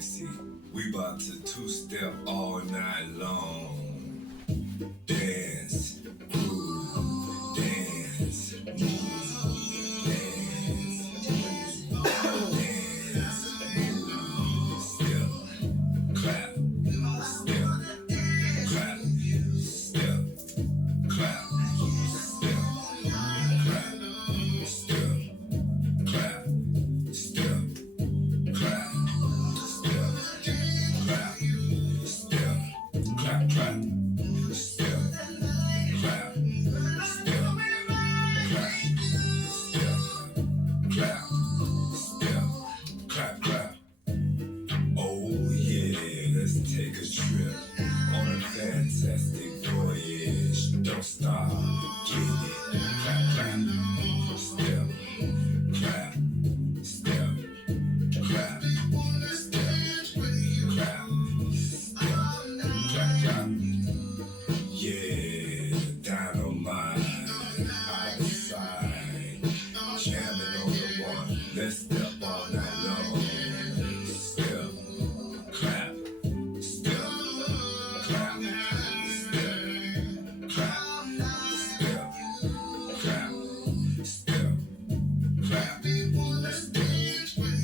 sexy. We bout to two-step all night long. Dance, groove, dance, move, dance, dance, move, step, clap, step, clap, step, clap, step, clap, step, clap, step, clap, step, clap, step, clap, clap, step, clap, step, clap, step, clap, step, clap, clap. Oh yeah, let's take a trip on a fantastic voyage. Don't stop, get it, clap, clap, step, clap, step, clap, step, clap, step, clap, clap. Yeah, dynamite, out of sight, jamming on the one. Let's step all night long. Step, clap, step, clap, step, clap, step, clap, step, clap, step, clap, step, clap,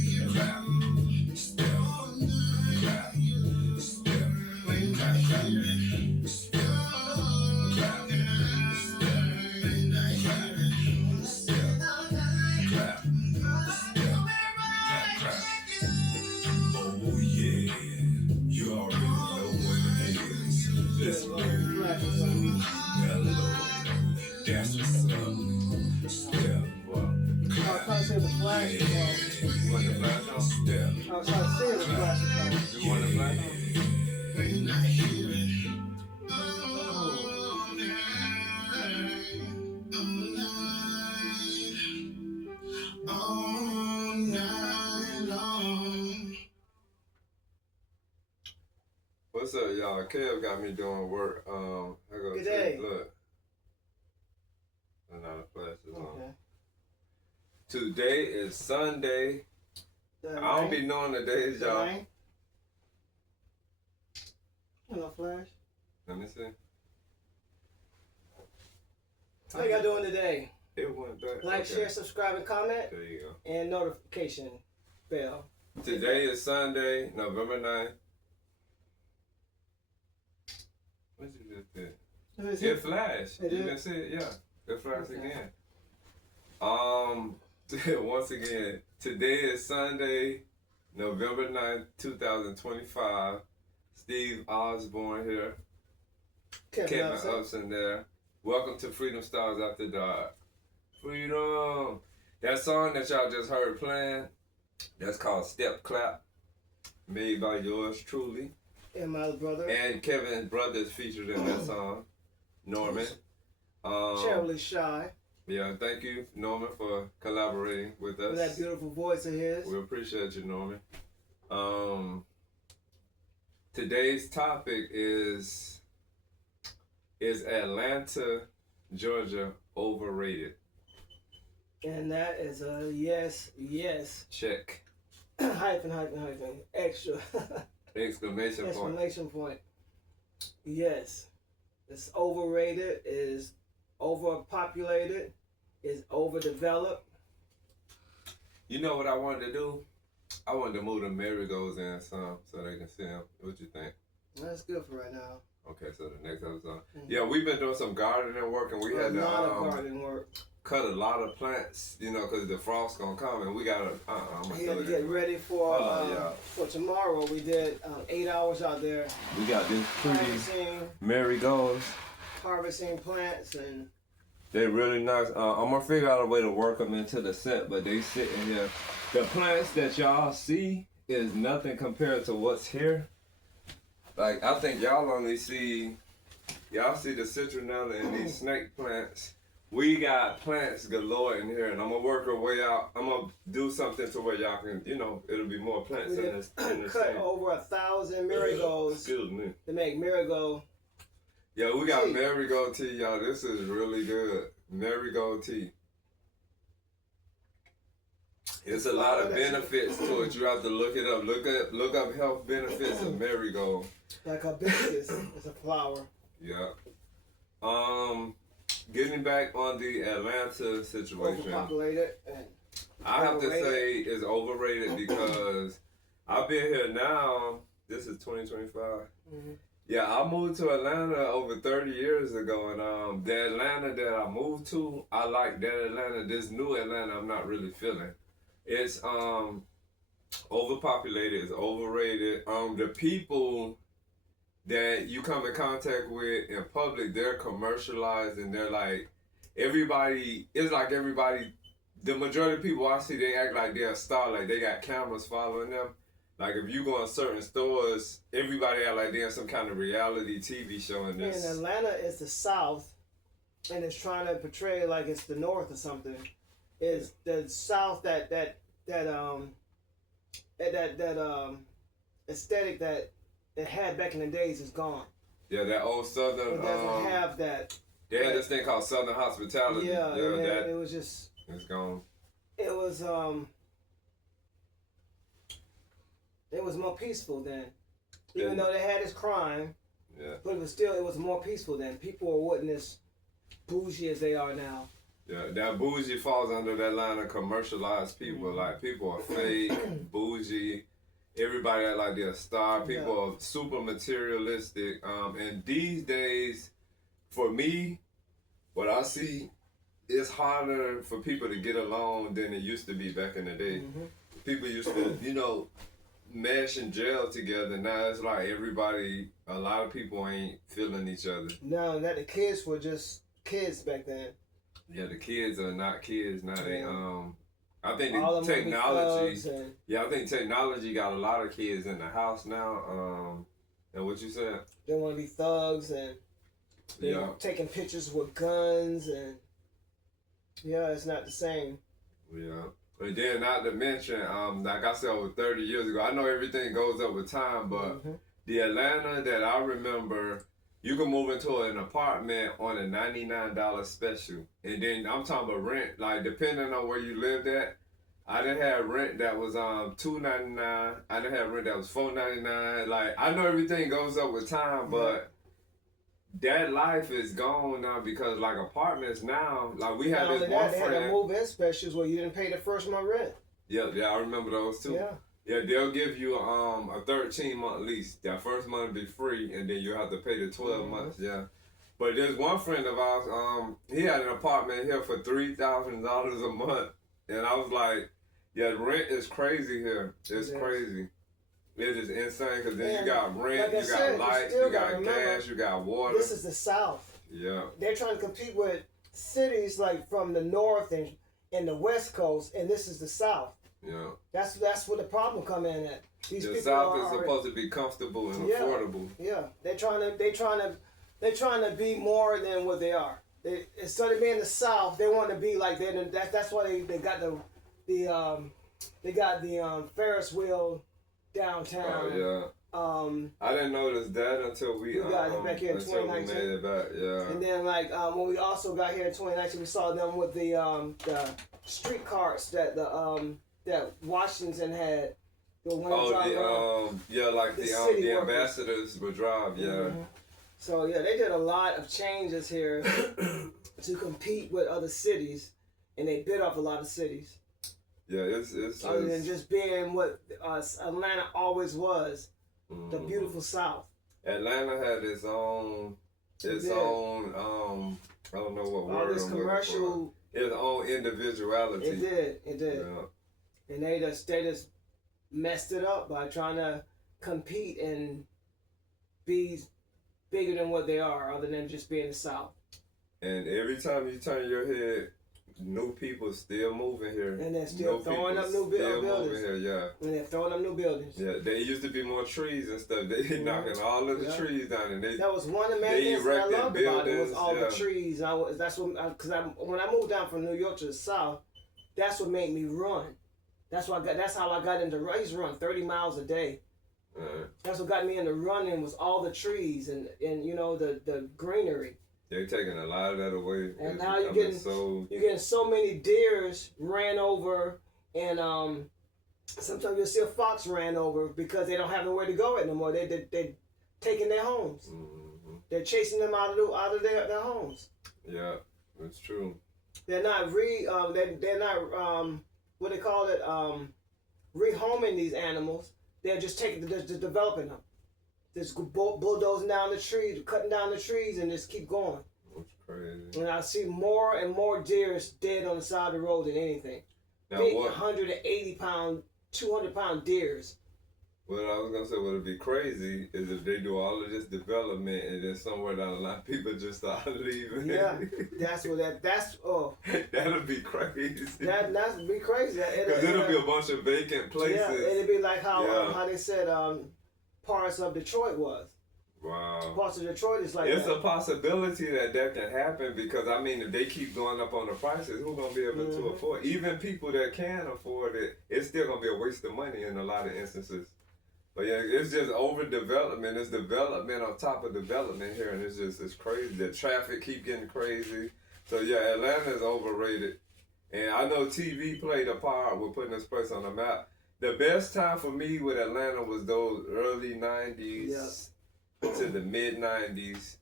step, clap, clap, step, clap, step, clap, step, clap, step, clap, clap. Oh yeah, you already know what it is. Let's move, mellow, dance with some step, clap, I was trying to see the flash. yeah, You want the flash on? step, I was trying to see the flash. You want the flash on? What's up, y'all? Kev got me doing work. I go Good take day. blood. And now the flash is on. Okay. Today is Sunday. I don't be knowing the days, y'all. No flash. Let me see. How you guys doing today? It went back. Like, Okay. share, subscribe, and comment, There you go. and notification bell. Today is Sunday, November 9th. What you just did? It flashed. It You did? can see it, yeah. It flashed Okay. again. Once again, today is Sunday, November 9th, 2025. Steve Osborne here. Kevin Upson there. Welcome to Freedom Stars After Dark. Freedom. That song that y'all just heard playing, that's called Step Clap, made by yours truly. And my other brother. And Kevin's brother is featured in that song, Norman. Terribly shy. Yeah, thank you, Norman, for collaborating with us. With that beautiful voice of his. We appreciate you, Norman. Today's topic is Atlanta, Georgia overrated? And that is a yes. Check. hyphen, extra. Exclamation point. Yes. It's overrated, is overpopulated, is overdeveloped. You know what I wanted to do? I wanted to move the merry-goes in some so they can see them. What you think? That's good for right now. Okay, so the next episode. Yeah, we've been doing some gardening work, and we had A lot to of garden work. cut a lot of plants, you know, because the frost's gonna come, and we gotta. We had to get ready for yeah. for tomorrow. We did 8 hours out there We got these pretty harvesting, marigolds. harvesting plants, and They're really nice. I'm gonna figure out a way to work them into the set, but they sitting here. The plants that y'all see is nothing compared to what's here. Like, I think y'all only see the citronella and these snake plants. We got plants galore in here, and I'm gonna work our way out. I'm gonna do something to where y'all can, you know, it'll be more plants we in this. cut over 1,000 marigolds Excuse me. to make marigold. Yeah, we got tea. marigold tea, y'all. This is really good. Marigold tea. It's a lot of benefits to it. You have to look it up. Look up health benefits of marigold. Like hibiscus is a flower. Yeah. Getting back on the Atlanta situation, Overpopulated and I have to overrated. say it's overrated because I've been here now. This is 2025. Mm-hmm. Yeah, I moved to Atlanta over 30 years ago, and the Atlanta that I moved to, I like that Atlanta. This new Atlanta, I'm not really feeling. It's overpopulated. It's overrated. The people that you come in contact with in public, they're commercialized, and they're like everybody. It's like everybody. The majority of people I see, they act like they're a star. Like they got cameras following them. Like if you go in certain stores, everybody act like they're in some kind of reality TV show in this. And Atlanta is the South, and it's trying to portray like it's the North or something. Is the South that aesthetic that it had back in the days is gone. Yeah, that old Southern. It doesn't have that. They had this thing called Southern hospitality. Yeah, that it was just. it's gone. It was more peaceful then. Even though they had this crime, Yeah. but it was more peaceful then. People wasn't as bougie as they are now. Yeah, that bougie falls under that line of commercialized people. Like people are fake, bougie. Everybody act like they're a star. People are super materialistic. And these days, for me, what I see, it's harder for people to get along than it used to be back in the day. Mm-hmm. People used to, mesh and gel together. Now it's like everybody, a lot of people ain't feeling each other. No, that the kids were just kids back then. Yeah, the kids are not kids now. They I think All the them would be technology. thugs and Yeah, I think technology got a lot of kids in the house now. And what you said? they want to be thugs and they're taking pictures with guns and it's not the same. Yeah. But then not to mention, like I said, over 30 years ago, I know everything goes up with time, but the Atlanta that I remember, you can move into an apartment on a $99 special. And then I'm talking about rent, like depending on where you lived at. I done had rent that was $299. I done had rent that was $499. Like I know everything goes up with time, but that life is gone now because like apartments now, like we had this one They had friend. the move-in specials where you didn't pay the first month rent. Yeah, I remember those too. Yeah. Yeah, they'll give you a 13-month lease. That first month be free, and then you have to pay the 12 months. Yeah, but there's one friend of ours. He had an apartment here for $3,000 a month, and I was like, "Yeah, rent is crazy here. It's crazy. It is insane because then you got rent, like you said, got lights, you you still got gotta gas, you got water. This is the South. Yeah, They're trying to compete with cities like from the North and the West Coast, and this is the South. yeah. That's where the problem come in at. These The people South are is supposed to be comfortable and Yeah. affordable. Yeah, they're trying to be more than what they are. Instead of being the South, they want to be like that. That's why they got the Ferris wheel downtown. Oh yeah. I didn't notice that until we got it back here in until we 2019. made it back. Yeah. And then when we also got here in 2019, we saw them with the street carts that that Washington had. The one like the the city workers. ambassadors would drive. Yeah. Mm-hmm. So they did a lot of changes here to compete with other cities, and they bit off a lot of cities. Yeah, it's Other than just being what Atlanta always was, the beautiful South. Atlanta had its own I don't know what word All this I'm looking commercial. for. Its own individuality. It did. Yeah. And they just messed it up by trying to compete and be bigger than what they are, other than just being the South. And every time you turn your head, new people still moving here. And they're still throwing up new buildings. Here, yeah. And they're throwing up new buildings. Yeah, there used to be more trees and stuff. They knocking all of the trees down, and that was one of the main things that I erected loved about it was buildings, all the trees. When I moved down from New York to the South, that's what made me run. That's how I got into race run 30 miles a day. That's what got me into running was all the trees and the greenery. They're taking a lot of that away. And now you're getting so many deers ran over And sometimes you'll see a fox ran over because they don't have nowhere to go anymore. They're taking their homes. Mm-hmm. They're chasing them out of their homes. Yeah, that's true. They're not they're not what they call it rehoming these animals. They're just just developing them. Just bulldozing down the trees, cutting down the trees, and just keep going. That's crazy. And I see more and more deer dead on the side of the road than anything. Now Big what? 180-pound, 200-pound deers. What I was gonna say, what would be crazy is if they do all of this development and then somewhere down the line people just start leaving. Yeah, that's what that's That'll be crazy. That's be crazy. Because it'll be a bunch of vacant places. Yeah, it'll be like how they said parts of Detroit was. Wow. Parts of Detroit is like it's that. a possibility that can happen because, I mean, if they keep going up on the prices, who's going to be able to afford it? Even people that can afford it, it's still going to be a waste of money in a lot of instances. But yeah, it's just overdevelopment. It's development on top of development here, and it's crazy. The traffic keep getting crazy. So yeah, Atlanta is overrated. And I know TV played a part with putting this place on the map. The best time for me with Atlanta was those early 90s to the mid 90s.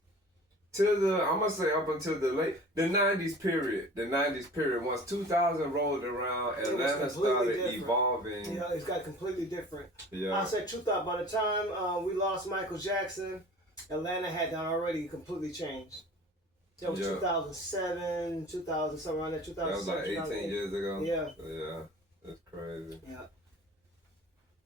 I'm gonna say up until the 90s period. The 90s period. Once 2000 rolled around, Atlanta started evolving. Yeah, it's got completely different. Yeah. I said 2000. By the time we lost Michael Jackson, Atlanta had done already completely changed. That was 2007, 2000, somewhere around there. 2007. That was like 18 years ago. Yeah. Yeah, that's crazy. Yeah.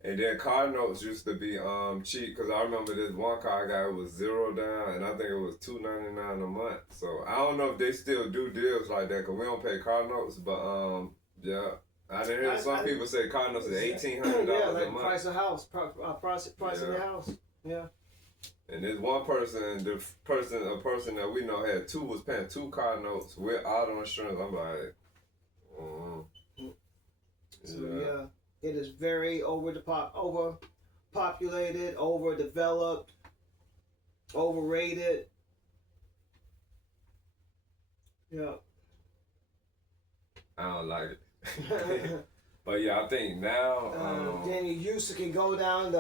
And then car notes used to be cheap because I remember this one car guy was $0 down and I think it was $2.99 a month. So I don't know if they still do deals like that because we don't pay car notes. But yeah, I didn't hear some people say car notes is $1,800 yeah, like a month. Price of house, price of the house. Yeah. And this one person, a person that we know was paying 2 car notes with auto insurance. I'm like, So yeah. It is very overpopulated, overdeveloped, overrated. Yeah. I don't like it. But yeah, I think now. Then you used to go down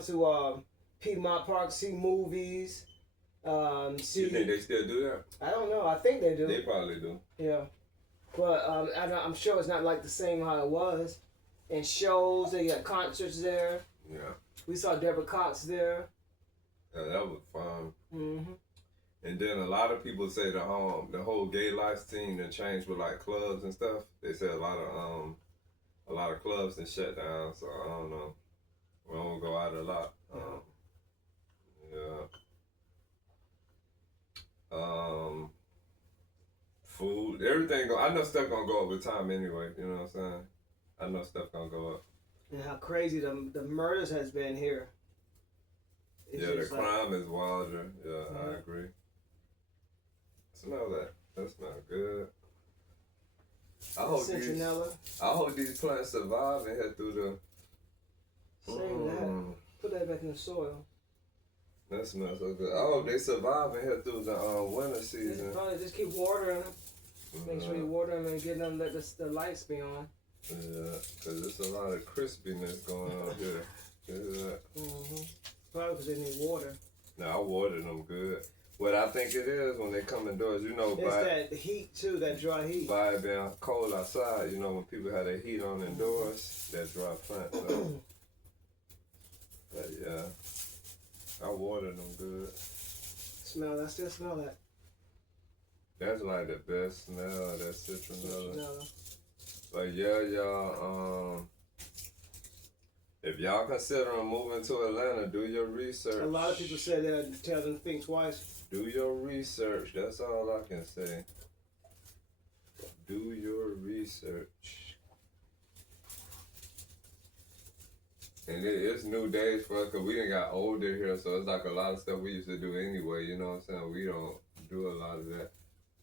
to Piedmont Park, see movies. You think they still do that? I don't know. I think they do. They probably do. Yeah. But I'm sure it's not like the same how it was. And shows, they got concerts there. Yeah. We saw Deborah Cox there. Yeah, that was fun. Mm-hmm. And then a lot of people say the whole gay life scene that changed with like clubs and stuff. They said a lot of clubs and shut down. So I don't know. We don't go out a lot. Food, everything. I know stuff gonna go up with time anyway. You know what I'm saying? I know stuff gonna go up. And how crazy the murders has been here. It's the crime is wilder. Yeah, I agree. Smell that. That smells good. I hope these plants survive and head through the. Save that. Put that back in the soil. That smells so good. I hope they survive and head through the winter season. Just keep watering them. Make sure you water them and get them, let the lights be on. Yeah, because there's a lot of crispiness going on here. Probably because they need water. No, I watered them good. What I think it is when they come indoors, it's that heat too, that dry heat. By it being cold outside, when people have their heat on indoors, that dry plant. So. But yeah, I watered them good. I still smell that. That's like the best smell, that citronella. But yeah, y'all, if y'all considering moving to Atlanta, do your research. A lot of people say that, tell them to think twice. Do your research. That's all I can say. Do your research. And it's new days for us because we done got older here, so it's like a lot of stuff we used to do anyway, you know what I'm saying? We don't do a lot of that.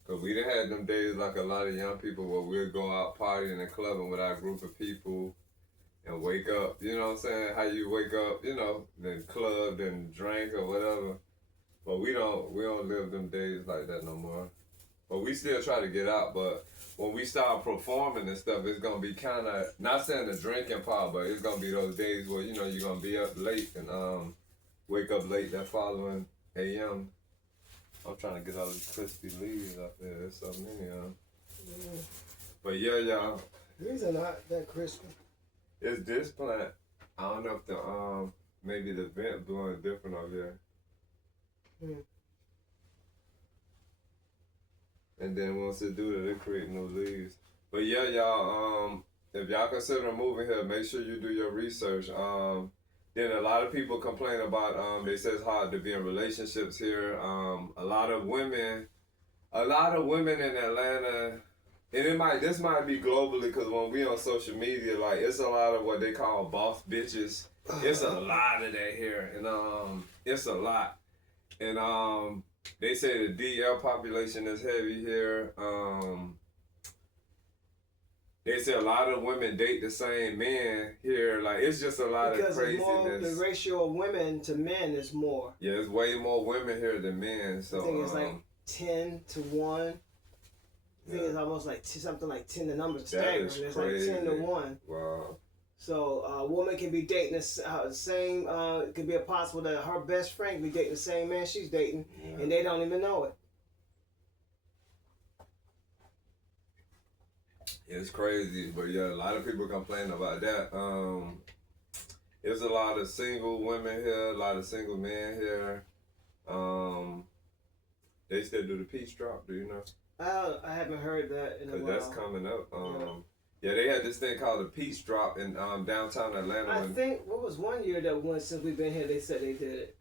Because we done had them days like a lot of young people where we'll go out partying and clubbing with our group of people and wake up, you know what I'm saying? How you wake up, then club, then drink or whatever. But we don't live them days like that no more. But we still try to get out. But when we start performing and stuff, it's gonna be kind of, not saying the drinking part, but it's gonna be those days where, you know, you're gonna be up late and wake up late that following AM. I'm trying to get all these crispy leaves up there. There's so many of them. Mm. But yeah, y'all. These are not that crispy. It's this plant. I don't know if the maybe the vent blowing different over here. Mm. And then once it do that, it create new leaves. But yeah, y'all, if y'all consider moving here, make sure you do your research. Then a lot of people complain about, they say it's hard to be in relationships here. A lot of women in Atlanta, and this might be globally, because when we on social media, like, it's a lot of what they call boss bitches. It's a lot of that here, and it's a lot. And they say the DL population is heavy here. They say a lot of women date the same men here. Like, it's just a lot because of craziness. More, the ratio of women to men is more. Yeah, there's way more women here than men. So I think it's like 10 to 1. I think it's almost like something like 10. The numbers staggering. It's crazy. Like 10 to 1. Wow. So a woman can be dating the same. It could be possible that her best friend be dating the same man she's dating, and they don't even know it. It's crazy, but yeah, a lot of people complain about that. There's a lot of single women here, a lot of single men here. They still do the peach drop, do you know? I haven't heard that in a while. That's coming up. Yeah, they had this thing called the peach drop in downtown Atlanta. I think, what was one year that went since we've been here, they said they did it.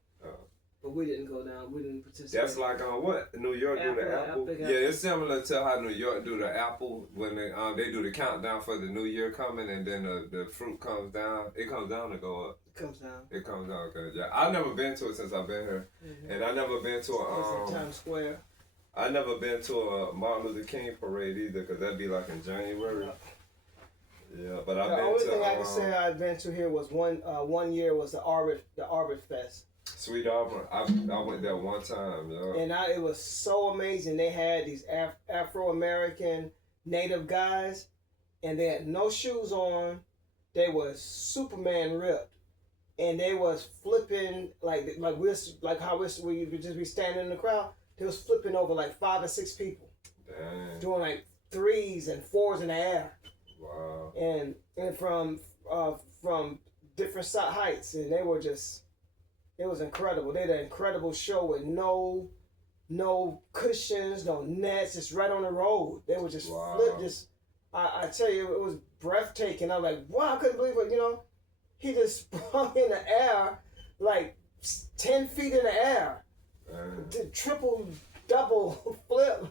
But we didn't go down. We didn't participate. That's like what? New York do the apple? Yeah, it's similar to how New York do the apple when they do the countdown for the new year coming, and then the fruit comes down. It comes down to go up. It comes down. It comes down, okay. Yeah, I've never been to it since I've been here. Mm-hmm. And I never been to a Times Square. I never been to a Martin Luther King parade either, because that'd be like in January. Yeah, but I've been to... The only thing I can say I've been to here was one year was the Arbor Fest. Sweet Auburn. I went there one time, yeah. And it was so amazing. They had these Afro-American native guys, and they had no shoes on. They was Superman ripped, and they was flipping like how we would just be standing in the crowd. They was flipping over like 5 or 6 people. Dang. Doing like 3s and 4s in the air. Wow. And from different heights, and they were just. It was incredible. They had an incredible show with no cushions, no nets, just right on the road. They would just flip. I tell you, it was breathtaking. I was like, wow, I couldn't believe it. You know, he just sprung in the air, like 10 feet in the air, did triple, double flip,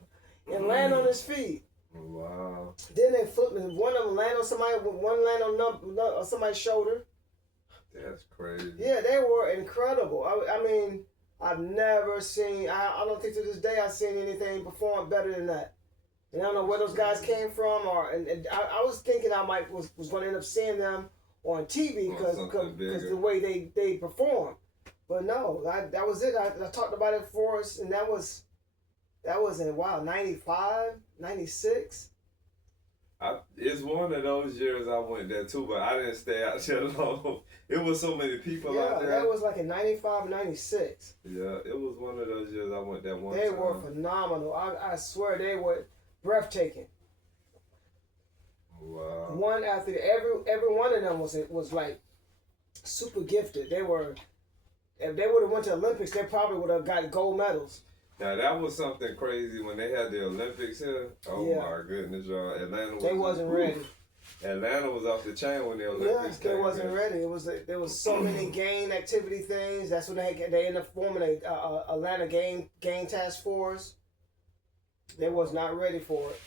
and land on his feet. Wow. Then they flipped. One of them land on somebody. One land on somebody's shoulder. That's crazy. Yeah, they were incredible. I mean, I've never seen, I don't think to this day I've seen anything perform better than that. And I don't know where those guys came from, and I was thinking I was going to end up seeing them on TV because the way they perform. But no, that was it. I talked about it for us, and that was in, 95, 96. It's one of those years I went there too, but I didn't stay out there long. It was so many people out there. Yeah, that was like in 95, 96. Yeah, it was one of those years I went there one time. They were phenomenal. I swear they were breathtaking. Wow. One after every one of them was like super gifted. They were, if they would have went to Olympics, they probably would have got gold medals. Now that was something crazy when they had the Olympics here. Oh yeah. My goodness, y'all! Atlanta wasn't ready. Atlanta was off the chain when the Olympics came. They wasn't ready. There was so many game activity things. That's when they ended up forming a Atlanta game task force. They was not ready for it.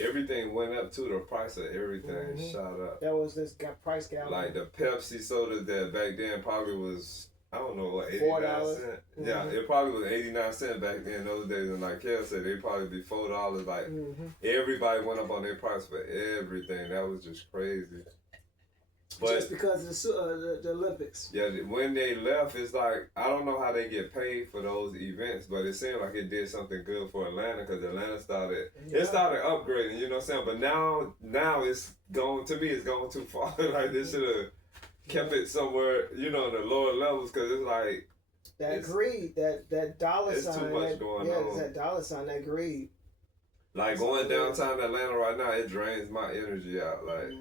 Everything went up too. The price of everything shot up. That was this price gallon. Like the Pepsi soda that back then probably was, I don't know, what, 89 cents? Yeah, it probably was 89 cents back then those days. And like Kel said, they'd probably be $4. Like everybody went up on their price for everything. That was just crazy. But just because of the Olympics. yeah, when they left, it's like I don't know how they get paid for those events, but it seemed like it did something good for Atlanta because Atlanta started upgrading. You know what I'm saying? But now it's going to me. It's going too far. Like they should have kept it somewhere, you know, in the lower levels because it's like that greed, that dollar it's sign. too much going on. Yeah, it's that dollar sign, that greed. Like going downtown Atlanta right now, it drains my energy out. Like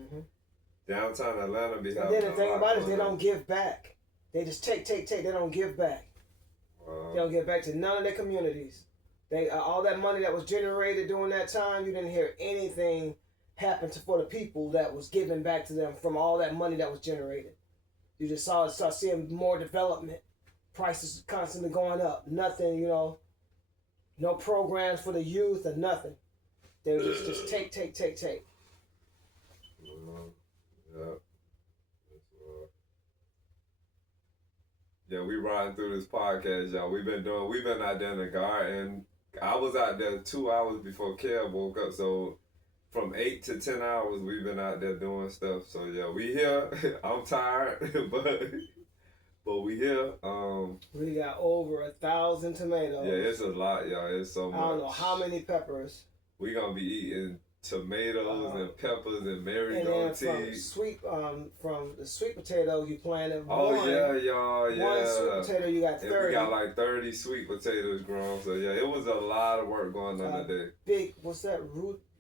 downtown Atlanta be having. And then the thing about it is they don't give back. They just take. They don't give back. They don't give back to none of their communities. They all that money that was generated during that time, you didn't hear anything happen for the people that was given back to them from all that money that was generated. You just start seeing more development. Prices constantly going up. Nothing, you know. No programs for the youth or nothing. They would just take. Yeah, we riding through this podcast, y'all. We've been out there in the garden. I was out there 2 hours before Kev woke up, so from 8 to 10 hours we've been out there doing stuff. So yeah, we here. I'm tired, but we here. We got over 1,000 tomatoes. Yeah, it's a lot, y'all. It's so much. I don't know how many peppers. We gonna be eating tomatoes and peppers and marigold tea. From the sweet potato you planted. Y'all. One sweet potato you got 30. And we got like 30 sweet potatoes grown. So yeah, it was a lot of work going on today. Big, what's that?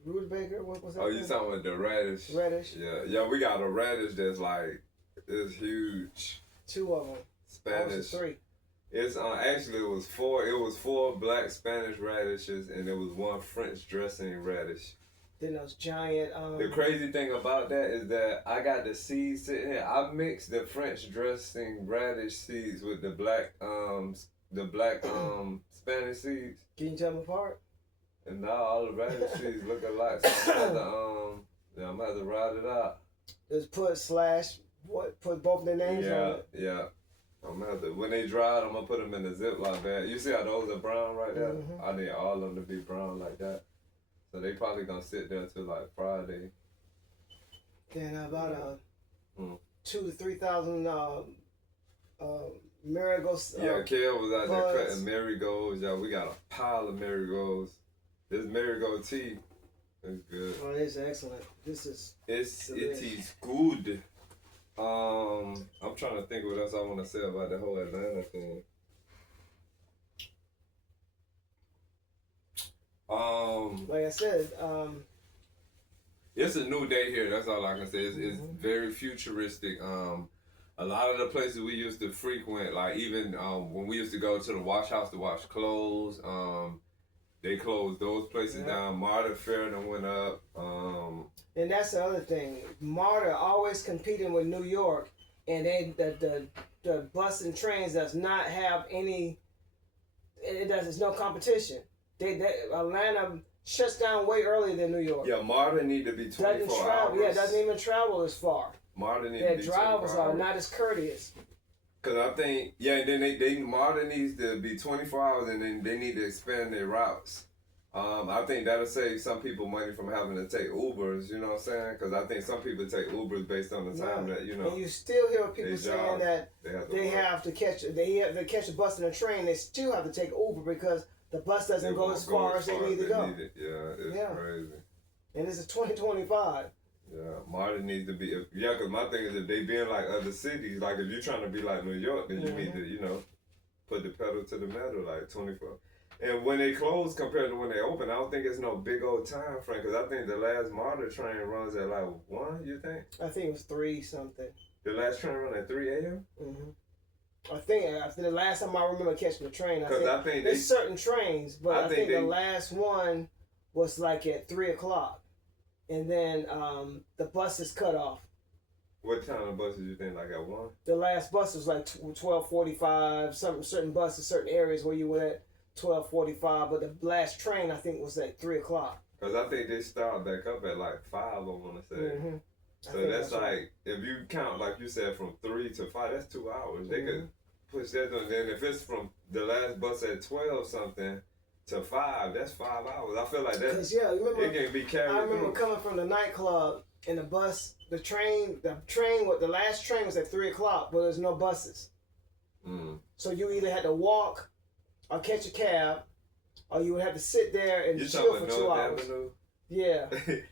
Rutabaga? What was that? Oh, you talking about the radish? Radish. Yeah. We got a radish that's like it's huge. 2 of them. Spanish. 3. It's actually it was 4. It was 4 black Spanish radishes and it was 1 French dressing radish. Then those giant. The crazy thing about that is that I got the seeds sitting here. I mixed the French dressing radish seeds with the black Spanish seeds. Can you tell them apart? And now all the radish seeds look alike. So I'm gonna have to ride it out. Just put both their names on it. Yeah. I'm gonna have to, when they dry, I'm gonna put them in the Ziploc bag. You see how those are brown right there? I need all of them to be brown like that. So they probably gonna sit there till like Friday. Then about 2,000 to 3,000 marigolds. Kel was out there cutting marigolds. Y'all, we got a pile of marigolds. This marigold tea is good. Oh, it's excellent. It is good. I'm trying to think what else I want to say about the whole Atlanta thing. Like I said, it's a new day here. That's all I can say. It's very futuristic. A lot of the places we used to frequent, like even when we used to go to the wash house to wash clothes, they closed those places down. MARTA Fair done went up. And that's the other thing. MARTA always competing with New York, and the bus and trains does not have any. There's no competition. Atlanta shuts down way earlier than New York. Yeah, MARTA need to be 24 hours. Yeah, doesn't even travel as far. MARTA need to be 24 hours. Their drivers are hours. not as courteous. Cause I think and then MARTA needs to be 24 hours, and then they need to expand their routes. I think that'll save some people money from having to take Ubers. You know what I'm saying? Because I think some people take Ubers based on the time that And you still hear people saying that they have to catch a bus and a train. They still have to take Uber because the bus doesn't go as far as they need to go. It's crazy. And this is 2025. Yeah, MARTA needs to be. Because my thing is if they being like other cities, like if you're trying to be like New York, then you need to, put the pedal to the metal, like 24. And when they close compared to when they open, I don't think it's no big old time frame. Because I think the last MARTA train runs at like 1, you think? I think it was 3 something. The last train run at 3 a.m.? I think after the last time I remember catching the train, I think there's certain trains, but I think the last one was like at 3 o'clock. And then the bus is cut off. What time of buses you think, like at 1? The last bus was like 12:45. Certain buses, certain areas where you were at 12:45, but the last train I think was at 3 o'clock. Because I think they start back up at like 5, I want to say. So that's like, right. If you count, like you said, from 3 to 5, that's 2 hours. They could push that on. Then if it's from the last bus at 12 something to 5, that's 5 hours. I feel like that. Because remember, it can be carried. I remember through. coming from the nightclub and the bus, the last train was at 3:00, but there's no buses. So you either had to walk or catch a cab, or you would have to sit there and chill for 2 hours. Avenue? Yeah,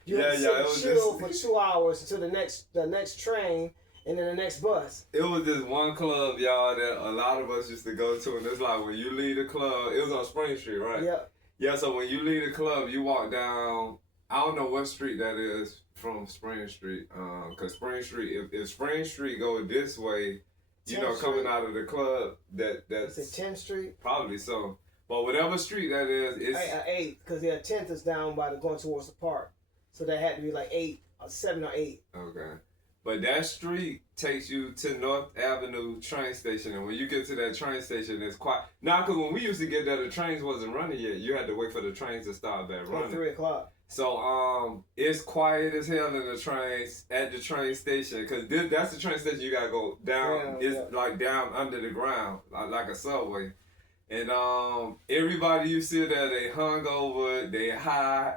you had to sit and chill for 2 hours until the next train, and then the next bus. It was this one club, y'all, that a lot of us used to go to, and it's like when you leave the club, it was on Spring Street, right? Yeah. Yeah, so when you leave the club, you walk down, I don't know what street that is from Spring Street, because Spring Street, if Spring Street go this way, you know, coming out of the club, that's... Is it 10th Street? Probably so. But whatever street that is, it's... 8, because 10th is down by going towards the park. So that had to be like 8, or 7 or 8. Okay. But that street takes you to North Avenue train station, and when you get to that train station, it's quiet. Now, because when we used to get there, the trains wasn't running yet. You had to wait for the trains to start back running. 3:00. So, it's quiet as hell in the trains, at the train station, because that's the train station you gotta go down. Like down under the ground, like a subway. And everybody you see there, they hungover, they high,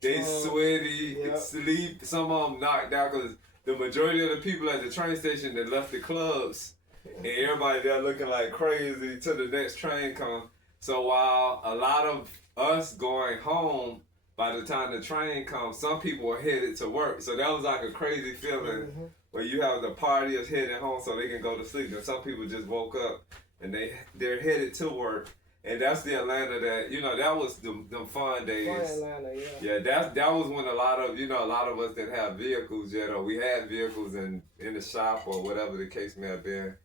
they sweaty, sleep. Some of them knocked out because the majority of the people at the train station that left the clubs, and everybody there looking like crazy till the next train comes. So while a lot of us going home, by the time the train comes, some people are headed to work. So that was like a crazy feeling where you have the partyers heading home so they can go to sleep, and some people just woke up and they're headed to work. And that's the Atlanta that, you know, that was them fun days. Fun Atlanta, yeah. Yeah, that was when a lot of us didn't have vehicles yet, or we had vehicles in the shop or whatever the case may have been.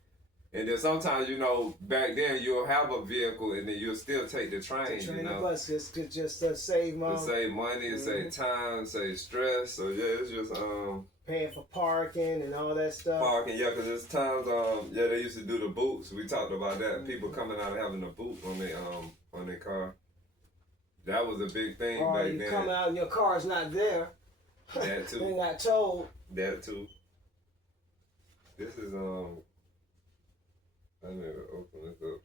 And then sometimes, you know, back then you'll have a vehicle and then you'll still take the train, you know. The bus just to save money. To save money, save time, save stress. So yeah, it's just paying for parking and all that stuff. Parking, yeah, because there's times they used to do the boots. We talked about that. People coming out and having a boot on their car. That was a big thing back then. Or you coming out and your car's not there. That too. They got towed. That too. This is I need to open this up.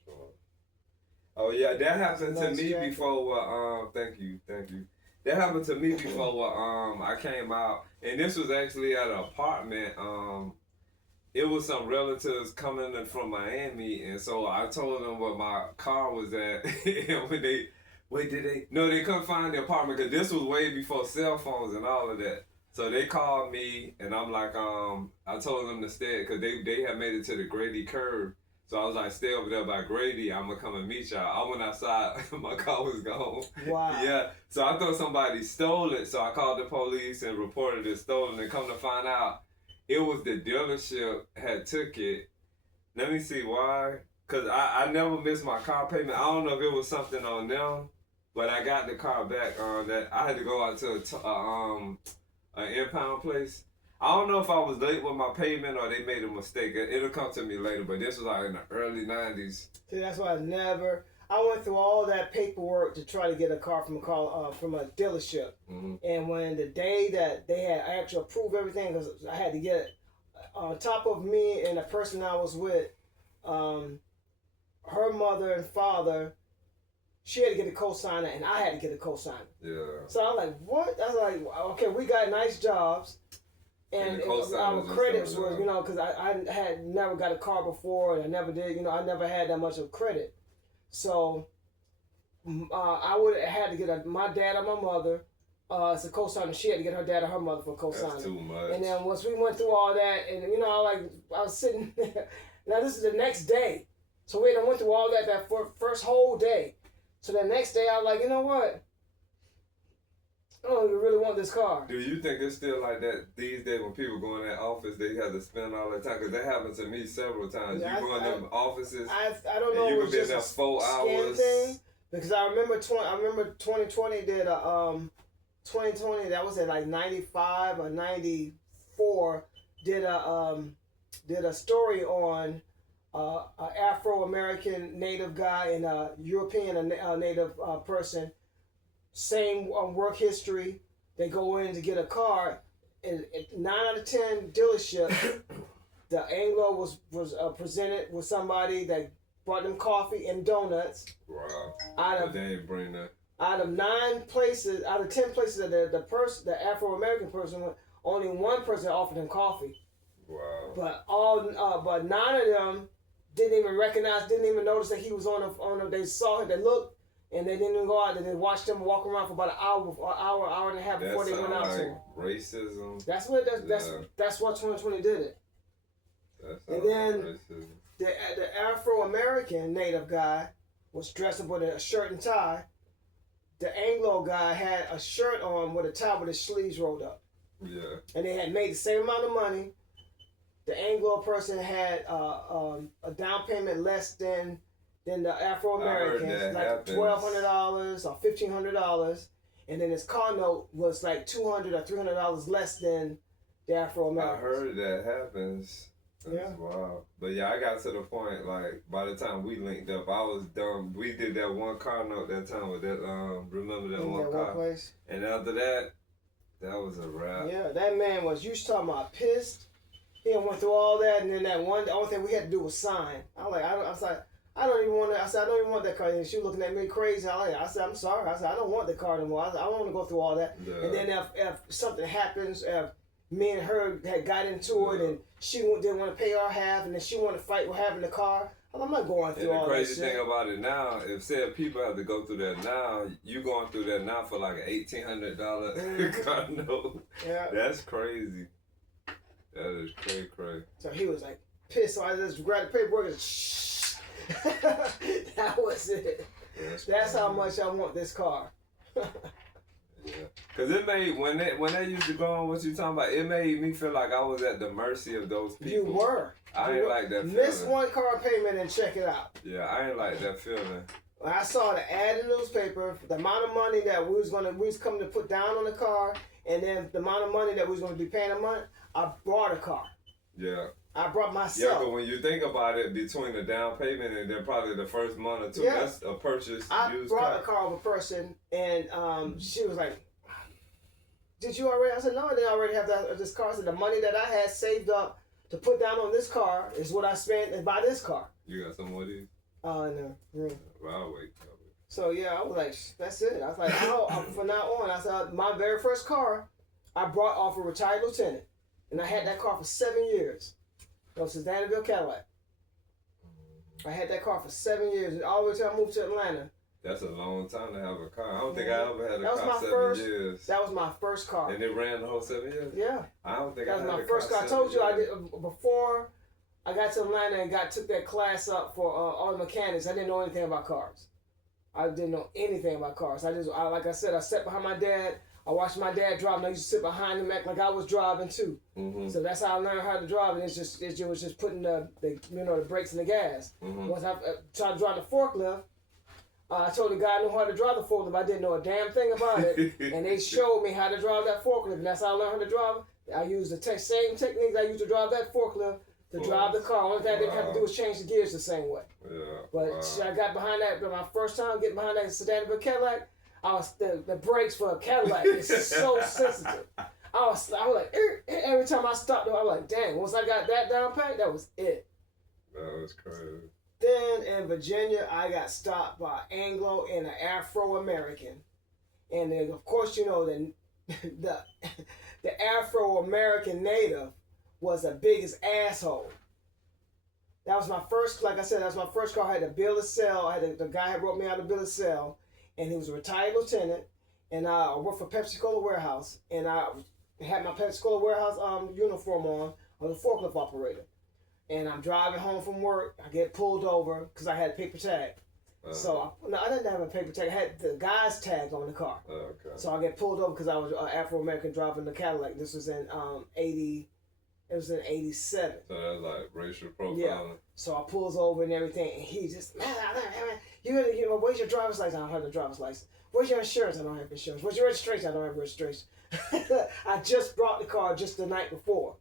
Oh yeah, that happened to me before. Thank you. That happened to me before. I came out, and this was actually at an apartment. It was some relatives coming in from Miami, and so I told them where my car was at. And when they they couldn't find the apartment because this was way before cell phones and all of that. So they called me, and I'm like, I told them to stay because they had made it to the Grady curve. So I was like, stay over there by Grady. I'm going to come and meet y'all. I went outside. My car was gone. Wow. Yeah. So I thought somebody stole it. So I called the police and reported it stolen. And come to find out, it was the dealership had took it. Let me see why. Because I never missed my car payment. I don't know if it was something on them. But I got the car back on that. I had to go out to an impound place. I don't know if I was late with my payment or they made a mistake. It'll come to me later, but this was like in the early 90s. See, that's why I went through all that paperwork to try to get a car from a dealership. Mm-hmm. And when the day that they had actually approved everything, because I had to get it, on top of me and the person I was with, her mother and father, she had to get a co-signer and I had to get a co-signer. Yeah. So I was like, what? I was like, okay, we got nice jobs. And our credits was, you know, because I had never got a car before and I never did, you know, I never had that much of credit. So I would have had to get my dad or my mother as a co-signer. She had to get her dad or her mother for a co-signer. That's too much. And then once we went through all that, and you know, I was sitting there. Now this is the next day. So we went through all that first whole day. So the next day I was like, you know what? I don't even really want this car. Do you think it's still like that these days when people go in that office, they have to spend all that time? Because that happened to me several times. Yeah, you go in them offices, I don't know. And you if could be in it's there just 4 hours. Thing, because I remember 2020 did a 2020 that was at like 95 or 94 did a story on an Afro-American native guy and a European native person. Same work history. They go in to get a car, and 9 out of 10 dealership, the Anglo was presented with somebody that brought them coffee and donuts. Wow. They didn't bring that. Out of 9 places, out of 10 places that the Afro-American person went, Only one person offered him coffee. Wow. But 9 of them didn't even recognize, didn't even notice that he was on the. They saw him, they looked, and they didn't even go out. They watched him walk around for about an hour and a half before they went out to him. Racism. That's what what 2020 did it. And then the Afro-American native guy was dressed up with a shirt and tie. The Anglo guy had a shirt on with a tie with his sleeves rolled up. Yeah. And they had made the same amount of money. The Anglo person had a down payment less than the Afro-Americans, like $1,200 or $1,500. And then his car note was like $200 or $300 less than the Afro-Americans. I heard that happens. That's Yeah. wild. But yeah, I got to the point, like, by the time we linked up, I was done. We did that one car note that time with that, remember that one car? Place. And after that was a wrap. Yeah, that man was, you talking about pissed. He went through all that, and then the only thing we had to do was sign. I was like, I don't even want to, I said, I don't even want that car. And she was looking at me crazy. I said, I'm sorry. I said, I don't want the car no more. I said, I don't want to go through all that. Yeah. And then if something happens, if me and her had got into it, and she didn't want to pay our half, and then she wanted to fight with having the car, I'm not going through all that shit. And the crazy thing about it now, if people have to go through that now, you going through that now for like an $1,800 car note. Yeah. That's crazy. That is crazy. So he was like pissed. So I just grabbed the paperwork and shh. That was it. That's how much I want this car. Yeah. Cause it made when they used to go on what you talking about, it made me feel like I was at the mercy of those people. You were. I ain't like that feeling. Miss one car payment and check it out. Yeah, I ain't like that feeling. When I saw the ad in the newspaper, the amount of money that we was coming to put down on the car, and then the amount of money that we was going to be paying a month, I bought a car. Yeah. I brought myself. Yeah, but when you think about it, between the down payment and then probably the first month or two, that's a purchase. I brought a car of a person, and she was like, "Did you already?" I said, "No, I didn't already have this car." I said, "The money that I had saved up to put down on this car is what I spent to buy this car." You got some more of these? No. Yeah. Well, I'll wait. So yeah, I was like, "That's it." I was like, from now on, I said, my very first car, I brought off a retired lieutenant, and I had that car for 7 years. It was a Danville Cadillac. I had that car for 7 years, and all the way till I moved to Atlanta. That's a long time to have a car. I don't think I ever had a That car was my 7 years. That was my first car. And it ran the whole 7 years? Yeah. I don't think that I had was my a first car. I told you years. I did before I got to Atlanta and took that class up for auto mechanics. I didn't know anything about cars. I didn't know anything about cars. Like I said, I sat behind my dad. I watched my dad drive, and I used to sit behind him act like I was driving too. Mm-hmm. So that's how I learned how to drive. And it was just putting the brakes and the gas. Mm-hmm. Once I tried to drive the forklift, I told the guy I knew how to drive the forklift. I didn't know a damn thing about it, and they showed me how to drive that forklift. And that's how I learned how to drive. I used the same techniques I used to drive that forklift to drive the car. Only thing I didn't have to do was change the gears the same way. Yeah. But I got behind that. My first time getting behind that sedan Cadillac, the brakes for a Cadillac is so sensitive. I was like, every time I stopped, I was like, dang. Once I got that down pat, that was it. That was crazy. Then in Virginia, I got stopped by Anglo and an Afro-American, and then of course the Afro-American native was the biggest asshole. That was my first, like I said, that was my first car. I had a bill of sale. The guy had wrote me out a bill of sale, and he was a retired lieutenant, and I worked for Pepsi Cola warehouse, and I had my Pepsi Cola warehouse uniform on. I was a forklift operator. And I'm driving home from work. I get pulled over because I had a paper tag. So I didn't have a paper tag. I had the guy's tag on the car. Okay. So I get pulled over because I was Afro-American driving the Cadillac. This was in 80. It was in 87. So that's like racial profiling. Yeah. So I pulls over and everything, and he just, man, where's your driver's license? I don't have the driver's license. Where's your insurance? I don't have insurance. Where's your registration? I don't have registration. I just brought the car just the night before.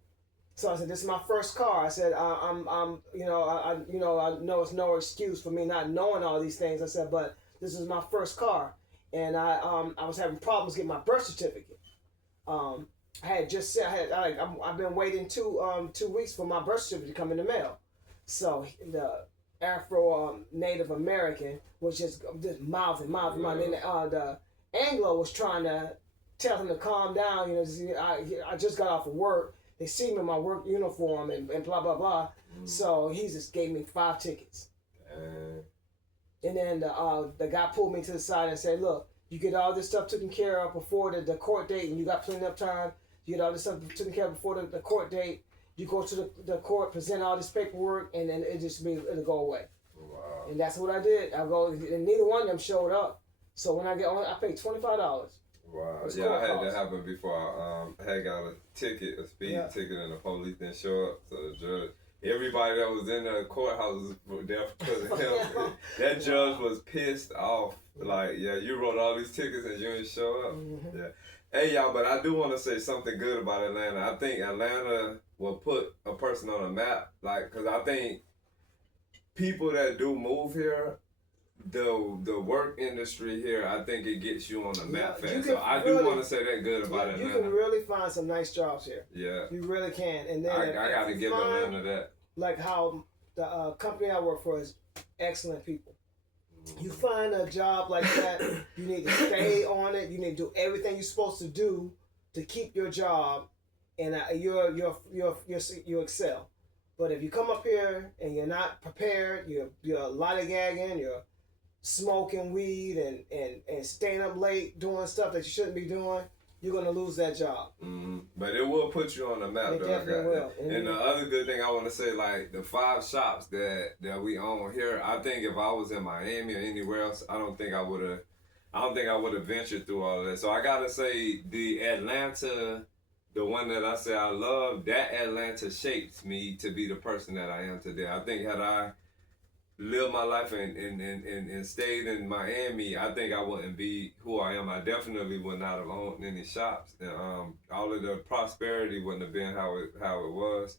So I said, "This is my first car." I said, I know it's no excuse for me not knowing all these things." I said, "But this is my first car, and I was having problems getting my birth certificate. I've been waiting 2 weeks for my birth certificate to come in the mail." So the Afro Native American was just mouthing. And the Anglo was trying to tell him to calm down. You know, I just got off of work. They see me in my work uniform and blah blah blah. So he just gave me 5 tickets. And then the guy pulled me to the side and said, "Look, you get all this stuff taken care of before the court date, and you got plenty of time. You get all this stuff taken care of before the court date. You go to the court, present all this paperwork, and then it'll go away." Wow. And that's what I did. I go, and neither one of them showed up. So when I get on, I paid $25. Wow. It's Yeah, I had courthouse. that happen before. I had got a ticket, a speed ticket, and the police didn't show up. So the judge, everybody that was in the courthouse was there because of him. That judge was pissed off. Like, yeah, you wrote all these tickets and you didn't show up. Yeah. Hey, y'all, but I do want to say something good about Atlanta. I think Atlanta will put a person on a map. Like, because I think people that do move here, the work industry here, I think it gets you on the map fast. So I do want to say that good about Atlanta. You can really find some nice jobs here. Yeah. You really can. And then I got to give Atlanta that. Like how the company I work for is excellent people. You find a job like that, you need to stay on it. You need to do everything you're supposed to do to keep your job, and you excel. But if you come up here and you're not prepared, you're lollygagging, you're smoking weed and staying up late doing stuff that you shouldn't be doing, you're gonna lose that job. But it will put you on the map. It definitely will. And the other good thing I want to say, like the 5 shops that we own here, I think if I was in Miami or anywhere else, I don't think I would have ventured through all of that. So I gotta say, the Atlanta, the one that I say I love, that Atlanta shapes me to be the person that I am today. I think had I lived my life and stayed in Miami, I think I wouldn't be who I am. I definitely would not have owned any shops. And all of the prosperity wouldn't have been how it was.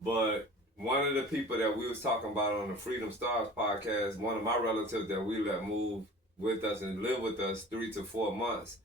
But one of the people that we was talking about on the Freedom Stars podcast, one of my relatives that we let move with us and live with us 3 to 4 months,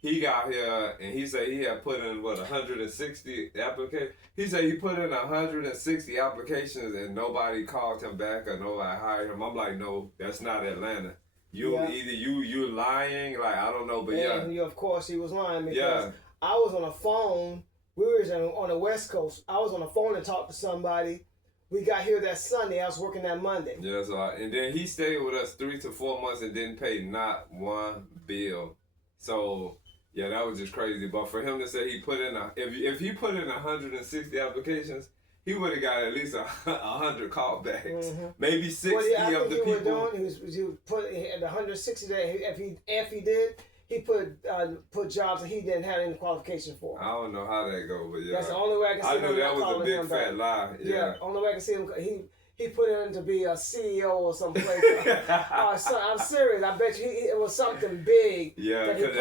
he got here and he said he had put in 160 applications. He said he put in 160 applications and nobody called him back or nobody hired him. I'm like, no, that's not Atlanta. Either you lying, like I don't know, but of course he was lying because I was on a phone. We were on the West Coast. I was on the phone and talked to somebody. We got here that Sunday. I was working that Monday. Yeah, and then he stayed with us 3 to 4 months and didn't pay not one bill. So yeah, that was just crazy. But for him to say he put in if he put in 160 applications, he would have got at least 100 callbacks, maybe 60 of the people. He put the 160 that if he did, he put jobs that he didn't have any qualification for. I don't know how that go, but yeah, that's the only way I can see him. I knew that was a big fat lie. Yeah, only way I can see him. He put in to be a CEO or someplace. I'm serious. I bet you it was something big. Yeah, because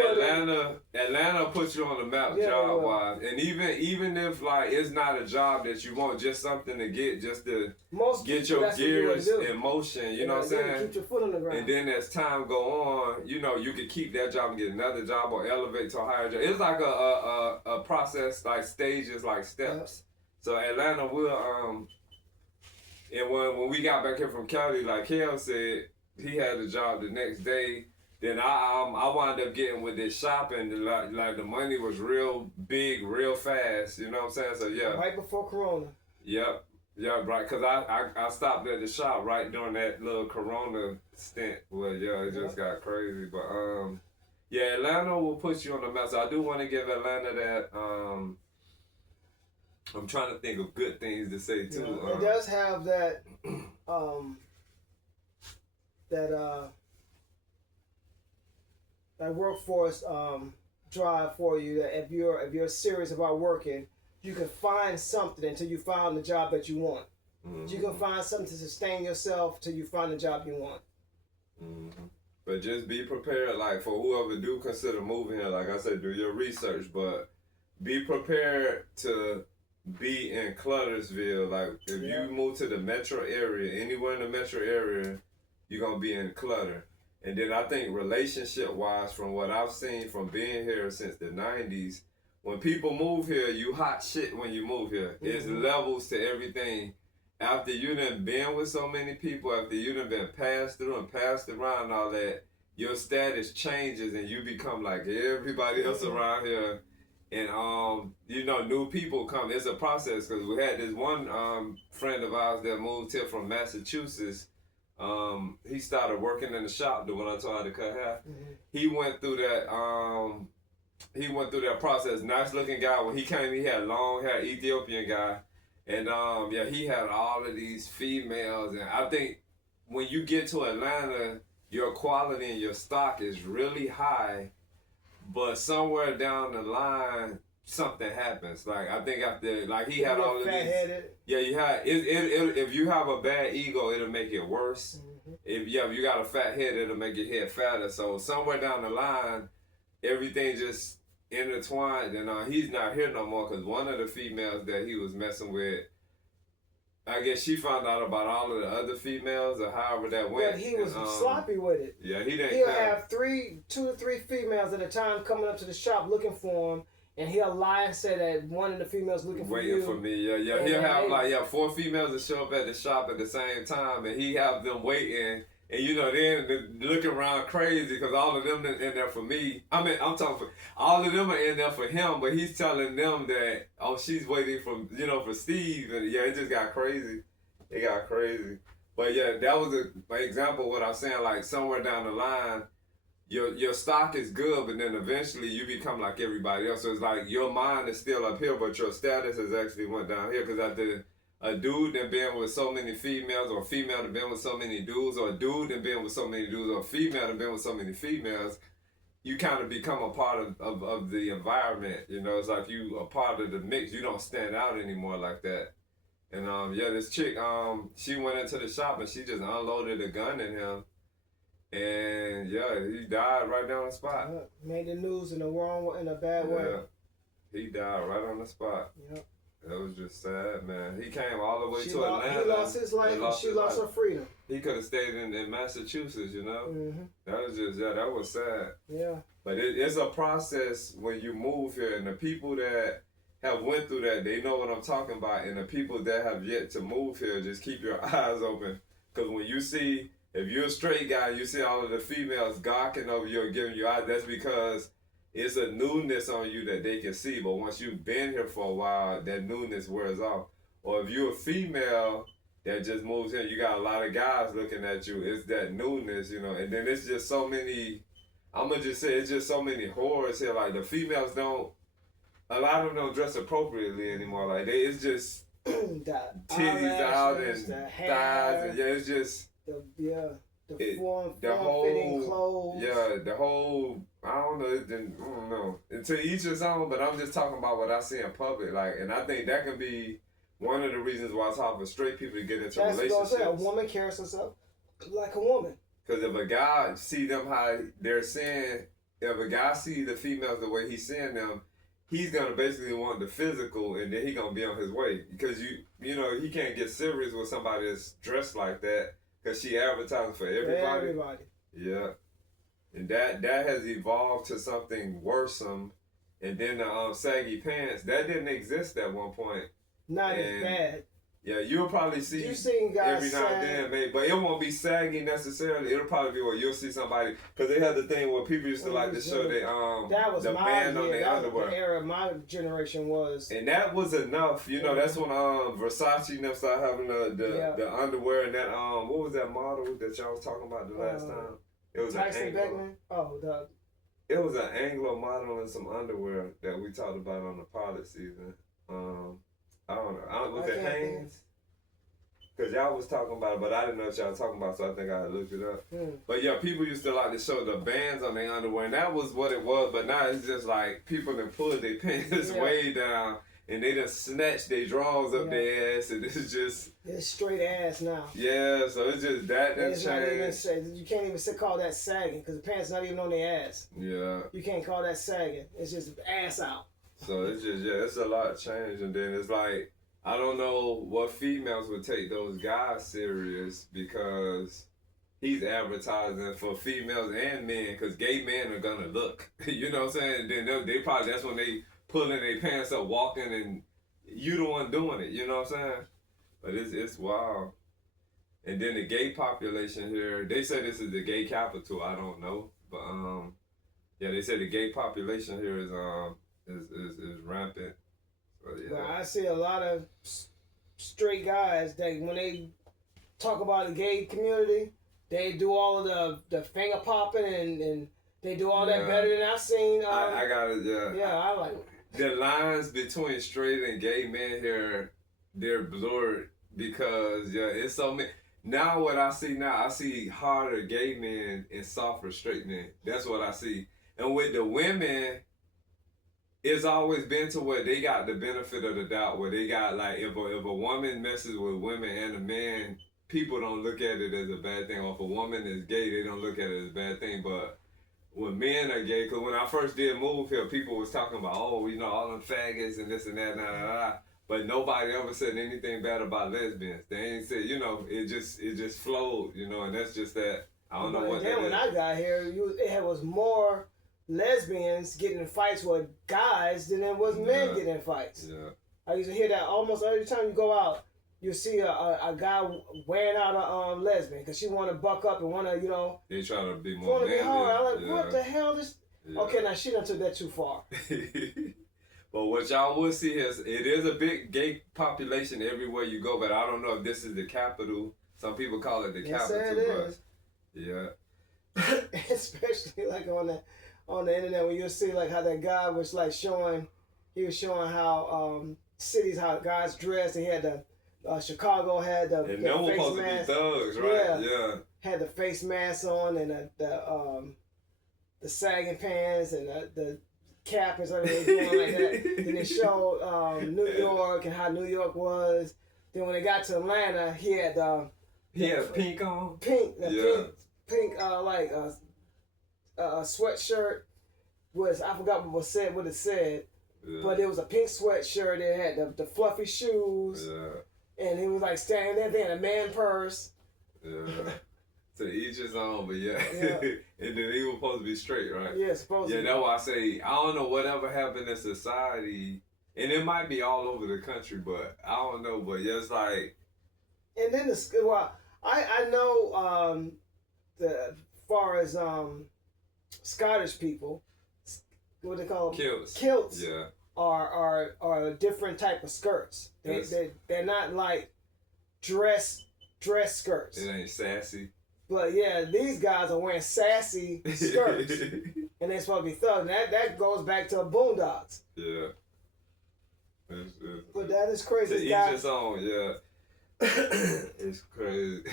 Atlanta puts you on the map job wise, and even if like it's not a job that you want, just something to get, just to get your gears in motion. You know what I'm saying? Keep your foot on the ground. And then as time go on, you could keep that job and get another job or elevate to a higher job. It's like a process, like stages, like steps. So Atlanta will And when we got back here from Cali, like Kel said, he had a job the next day. Then I wound up getting with this shopping. Like the money was real big, real fast. You know what I'm saying? So yeah. Right before Corona. Yep. Yeah, right. Cause I stopped at the shop right during that little Corona stint. Well, yeah, it just got crazy. But yeah, Atlanta will put you on the map. So I do want to give Atlanta that. I'm trying to think of good things to say too. It does have that that workforce drive for you. That if you're serious about working, you can find something until you find the job that you want. You can find something to sustain yourself till you find the job you want. But just be prepared, like for whoever do consider moving here. Like I said, do your research, but be prepared to be in Cluttersville. Like if you move to the metro area, anywhere in the metro area, you're gonna be in clutter. And then I think relationship wise, from what I've seen from being here since the 90s, when people move here, you hot shit when you move here. It's levels to everything. After you done been with so many people, after you done been passed through and passed around and all that, your status changes and you become like everybody else around here. And you know, new people come. It's a process because we had this one friend of ours that moved here from Massachusetts. He started working in the shop when I taught how to cut hair. He went through that. He went through that process. Nice looking guy. When he came, he had long hair, Ethiopian guy, and yeah, he had all of these females. And I think when you get to Atlanta, your quality and your stock is really high. But somewhere down the line, something happens. Like I think after, like he had all of these. Yeah, you had if you have a bad ego, it'll make it worse. If you got a fat head, it'll make your head fatter. So somewhere down the line, everything just intertwined, and he's not here no more because one of the females that he was messing with, I guess she found out about all of the other females or however that went. But he was sloppy with it. Yeah, he didn't. He'll have 2 or 3 females at a time coming up to the shop looking for him, and he'll lie and say that one of the females looking for you. Waiting for me, yeah. He'll have 4 females that show up at the shop at the same time, and he have them waiting. And you know, then looking around crazy because all of them in there for me. I mean, I'm talking for all of them are in there for him, but he's telling them that, oh, she's waiting for, for Steve. And yeah, it just got crazy. It got crazy. But yeah, that was an example of what I was saying. Like somewhere down the line, your stock is good, but then eventually you become like everybody else. So it's like your mind is still up here, but your status has actually went down here because after a dude that been with so many females, or a female that been with so many dudes, or a dude that been with so many dudes, or a female that been with so many females, you kind of become a part of the environment. It's like you a part of the mix. You don't stand out anymore like that. And yeah, this chick, she went into the shop and she just unloaded a gun in him. And yeah, he died right there on the spot. Made the news in a bad way. He died right on the spot. Yep. That was just sad, man. He came all the way to Atlanta. He lost his life and she lost her freedom. He could have stayed in Massachusetts, Mm-hmm. That was just, that was sad. Yeah. But it's a process when you move here, and the people that have went through that, they know what I'm talking about. And the people that have yet to move here, just keep your eyes open. Because when you see, if you're a straight guy, you see all of the females gawking over you or giving you eyes, that's because it's a newness on you that they can see. But once you've been here for a while, that newness wears off. Or if you're a female that just moves in, you got a lot of guys looking at you. It's that newness, And then it's just so many, I'm going to just say, it's just so many whores here. Like the females don't, a lot of them don't dress appropriately anymore. Like it's just titties out and thighs. And yeah, it's just. The form-fitting clothes. Yeah, the whole, I don't know. And to each his own, but I'm just talking about what I see in public. Like, and I think that can be one of the reasons why it's hard for straight people to get into relationships. That's what I'm saying. A woman carries herself like a woman. Because if a guy see them how they're seeing, if a guy see the females the way he's seeing them, he's going to basically want the physical, and then he's going to be on his way. Because, he can't get serious with somebody that's dressed like that. Because she advertising for everybody. Yeah. And that has evolved to something worrisome. And then the saggy pants, that didn't exist at one point. Not as bad. Yeah, you'll probably see guys every now and then, maybe, but it won't be saggy necessarily. It'll probably be where you'll see somebody, because they had the thing where people used to like to show the band on their underwear. The era my generation was. And that was enough, That's when Versace and them started having the underwear and that what was that model that y'all was talking about the last time? It was Tyson Beckman. It was an Anglo model and some underwear that we talked about on the pilot season. I don't know. Was it Hanes? Because y'all was talking about it, but I didn't know what y'all was talking about, so I think I had looked it up. But yeah, people used to like to show the bands on their underwear, and that was what it was. But now it's just like people that pulled their pants way down, and they just snatched their drawers up their ass, and it's just... It's straight ass now. Yeah, so it's just that changed. You can't even call that sagging, because the pants not even on their ass. Yeah. You can't call that sagging. It's just ass out. So it's just, it's a lot of change. And then it's like, I don't know what females would take those guys serious because he's advertising for females and men, because gay men are going to look. You know what I'm saying? And then they probably, that's when they pulling their pants up, walking, and you the one doing it. You know what I'm saying? But it's wild. And then the gay population here, they say this is the gay capital. I don't know, but yeah, they say the gay population here is rampant. So, yeah. But I see a lot of straight guys that when they talk about the gay community, they do all of the finger popping and they do all that better than I've seen. I got it. Yeah. Yeah, I like the lines between straight and gay men here, they're blurred because it's so many. Now what I see harder gay men and softer straight men. That's what I see. And with the women, it's always been to where they got the benefit of the doubt, where they got like if a woman messes with women and a man, people don't look at it as a bad thing. Or if a woman is gay, they don't look at it as a bad thing. But when men are gay, because when I first did move here, people was talking about, oh, all them faggots and this and that, but nobody ever said anything bad about lesbians. They ain't said, it just flowed, and that's just that. I don't know what that is. When I got here, it was more lesbians getting in fights with guys than it was men getting in fights. Yeah. I used to hear that almost every time you go out. You see a guy wearing out a lesbian because she want to buck up and want to, They try to be more manly. I'm like, what the hell? Okay, now she done took that too far. But what y'all will see is it is a big gay population everywhere you go, but I don't know if this is the capital. Some people call it the capital. It is. Yeah. Especially like on the internet when you see like how that guy was like showing how cities, how guys dress. He had the Chicago had the and the no one face supposed mask. to be thugs, right? Yeah. Had the face mask on and the sagging pants and the cap and something they doing like that. Then they showed New York and how New York was. Then when they got to Atlanta, he had pink on. Pink like a sweatshirt was I forgot what it said, but it was a pink sweatshirt. It had the fluffy shoes, and he was like standing there. They had a man purse. Yeah. To each his own, but and then he was supposed to be straight, right? Yeah, supposed to. Yeah, that's why I say I don't know whatever happened in society, and it might be all over the country, but I don't know. But it's like, and then I know the far as Scottish people, what they call them? Kilts. Yeah. Are a different type of skirts. They're not like dress skirts. It ain't sassy. But yeah, these guys are wearing sassy skirts, and they're supposed to be thugs. And that goes back to Boondocks. Yeah. But that is crazy. To each his own, yeah. It's crazy.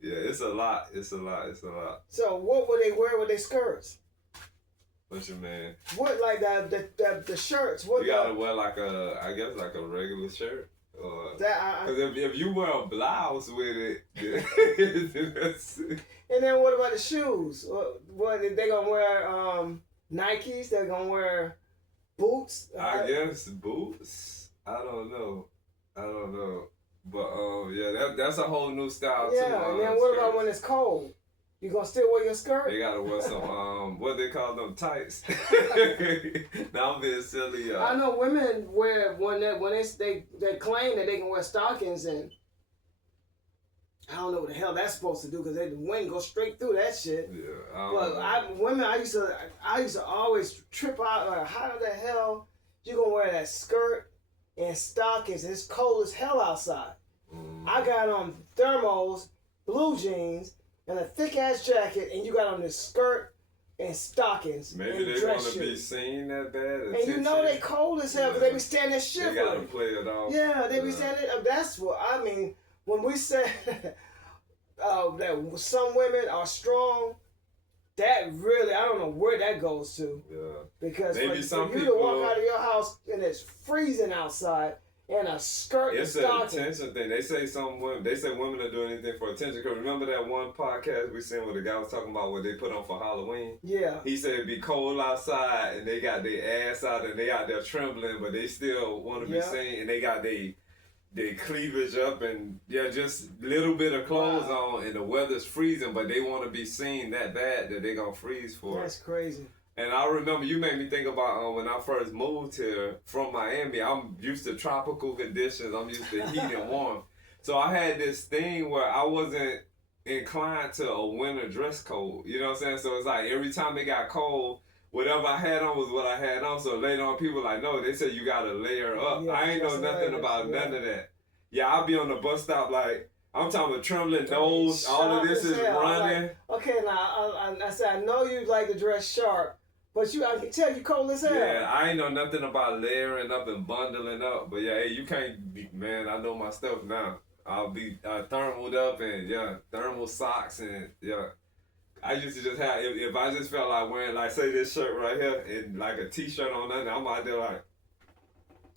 Yeah, it's a lot. So what would they wear with their skirts? What you mean? What like the shirts? What you gotta wear like I guess like a regular shirt. Because if you wear a blouse with it, then that's it. And then what about the shoes? What they gonna wear? Nikes? They're gonna wear boots? I guess boots. I don't know. But that's a whole new style too. Yeah, and then what about when it's cold? You gonna still wear your skirt? They gotta wear some what they call them tights. Now I'm being silly, y'all. I know women wear when they claim that they can wear stockings, and I don't know what the hell that's supposed to do because the wind goes straight through that shit. Yeah, I used to always trip out like, how the hell you gonna wear that skirt and stockings? And it's cold as hell outside. I got on thermals, blue jeans, and a thick ass jacket, and you got on this skirt and stockings. Maybe and they dress want to be shoes. seen that bad. And you know they cold as hell because they be standing there shivering. They gotta play it off. Yeah, they be standing. That's what I mean when we say that some women are strong. That really, I don't know where that goes to. Yeah. Because maybe for you to walk out of your house and it's freezing outside. And a skirt and stockings. It's an attention thing. They say women are doing anything for attention. Because remember that one podcast we seen where the guy was talking about what they put on for Halloween? Yeah. He said it'd be cold outside and they got their ass out and they out there trembling, but they still want to be seen and they got their cleavage up and just little bit of clothes on and the weather's freezing, but they want to be seen that bad that they gonna freeze for. That's crazy. And I remember you made me think about when I first moved here from Miami. I'm used to tropical conditions. I'm used to heat and warm. So I had this thing where I wasn't inclined to a winter dress code. You know what I'm saying? So it's like every time it got cold, whatever I had on was what I had on. So later on, people like, no, they said you gotta layer up. Yeah, I ain't know just nothing layers, about yeah. none of that. Yeah, I'll be on the bus stop like, I'm talking about trembling nose. All of this is Sharp as hell. I'm running. like, okay, now I said I know you like to dress sharp, but I can tell you cold as hell. Yeah, I ain't know nothing about layering up and bundling up. But yeah, hey, you can't be, man, I know my stuff now. I'll be thermaled up and yeah, thermal socks and yeah. I used to just have, if I just felt like wearing, like say this shirt right here and like a t-shirt on nothing, I'm out there like,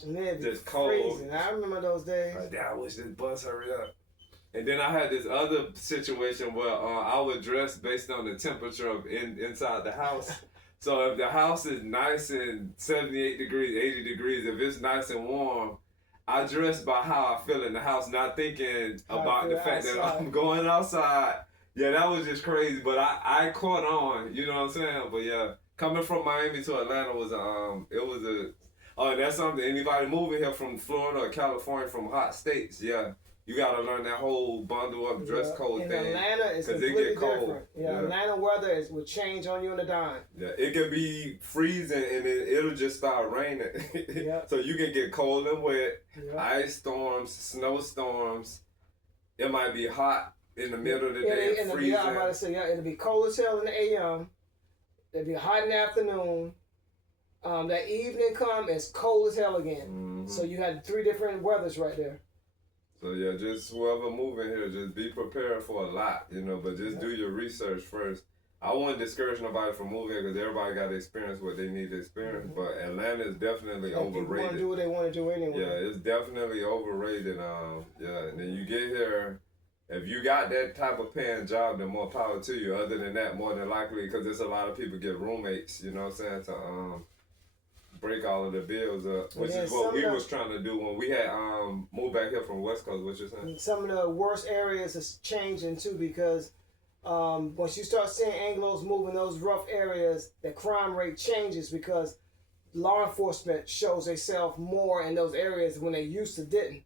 Man, just cold. freezing. I remember those days. Like, damn, I wish this bus hurry up. And then I had this other situation where I would dress based on the temperature of inside the house. So if the house is nice and 78 degrees, 80 degrees, if it's nice and warm, I dress by how I feel in the house, not thinking about the fact that I'm going outside. Yeah, that was just crazy, but I caught on, you know what I'm saying? But yeah, coming from Miami to Atlanta was and that's something, anybody moving here from Florida or California from hot states, yeah. You gotta learn that whole bundle up dress code in thing. Atlanta, it's completely different. Yeah, Atlanta weather will change on you in a dime. Yeah, it can be freezing and it'll just start raining. Yeah. So you can get cold and wet, Yeah. ice storms, snowstorms. It might be hot in the middle of the day, freezing. Yeah, I'm about to say, yeah, it'll be cold as hell in the AM. It'll be hot in the afternoon. That evening come, it's cold as hell again. Mm-hmm. So you had 3 different weathers right there. So yeah, just whoever moving here, just be prepared for a lot, you know, but just do your research first. I wouldn't discourage nobody from moving because everybody got to experience what they need to experience, but Atlanta is definitely overrated. People want to do what they want to do anyway. Yeah, it's definitely overrated. Yeah, and then you get here, if you got that type of paying job, then more power to you. Other than that, more than likely, because there's a lot of people get roommates, you know what I'm saying, to break all of the bills up, which is what we was trying to do when we had moved back here from West Coast. What you're saying? Some of the worst areas is changing too because once you start seeing Anglos moving those rough areas, the crime rate changes because law enforcement shows themselves more in those areas when they used to didn't.